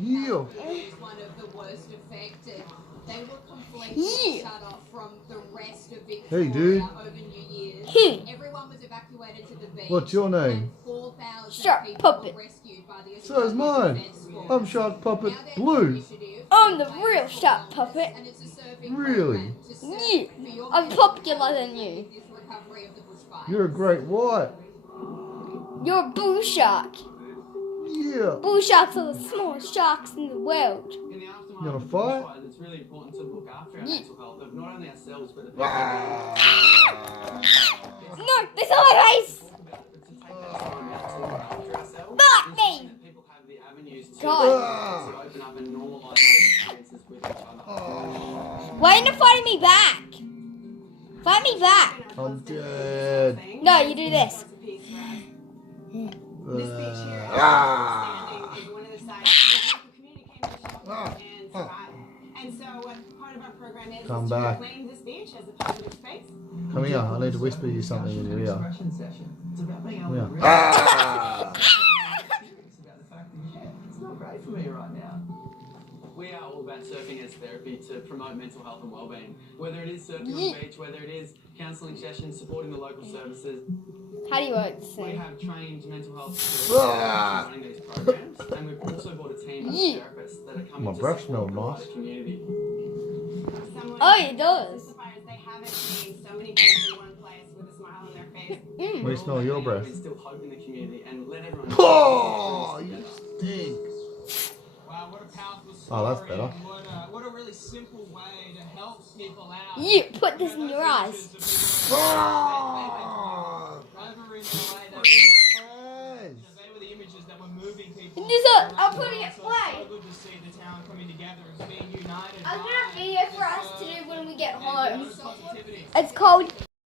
Yeah. One of the worst affected. They were completely shut off from the rest of Victoria Hey, dude. over New Year's. Everyone was evacuated to the beach. What's your name? 4,000 Shark people Puppet. were rescued by the So is Australian mine. Defence Force. I'm Shark Puppet Now they're Blue. initiative I'm the for real whales Shark for Puppet. wellness, and it's a surfing Really? program to serve Yeah, for your I'm mental popular health than you. in this recovery of the bushfires. You're a great white. You're a bull shark. Yeah. Bull sharks are the smallest sharks in the world. In the aftermath You wanna of fight? bushfires, it's really important to look after our Yeah. mental health of not only ourselves but the people No, this is my face. talk about it, but to take that time out to look after ourselves. Fuck ensuring me. that people have the avenues to God. open up and normalise those experiences with each other. Why are you not fighting me back? Fight me back. I'm dead. No, you do this. This beach here Ah. standing is one of the sites where the community came to shelter and survive. And so what part of our program is Come to back. proclaim this beach as a positive space. Come here. I need to whisper you something in your ear. Expression session. It's about being able Yeah. to really curious about the fact that it's not great for me right now. We are all about surfing as therapy to promote mental health and well-being. Whether it is surfing on the beach, whether it is counselling sessions, supporting the local services, How do you work this we thing? have trained mental health therapists running these programs, and we've also brought a team of therapists that are coming My to breath support smells the nice. community. Someone Oh, it does. the fires, they haven't seen so many kids in one place with a smile on their face. We smell your breath. Instill hope in the community and let everyone Oh, you stink. Wow, what a powerful story. Oh, that's better. And what a really simple way to help people out. You put this in your eyes. Oh. Over in LA, they were the images that were moving people. I'm putting it So play. it's so good to see the town coming together as being united. I'm by gonna have a video for us to do when we get home. positivity. It's called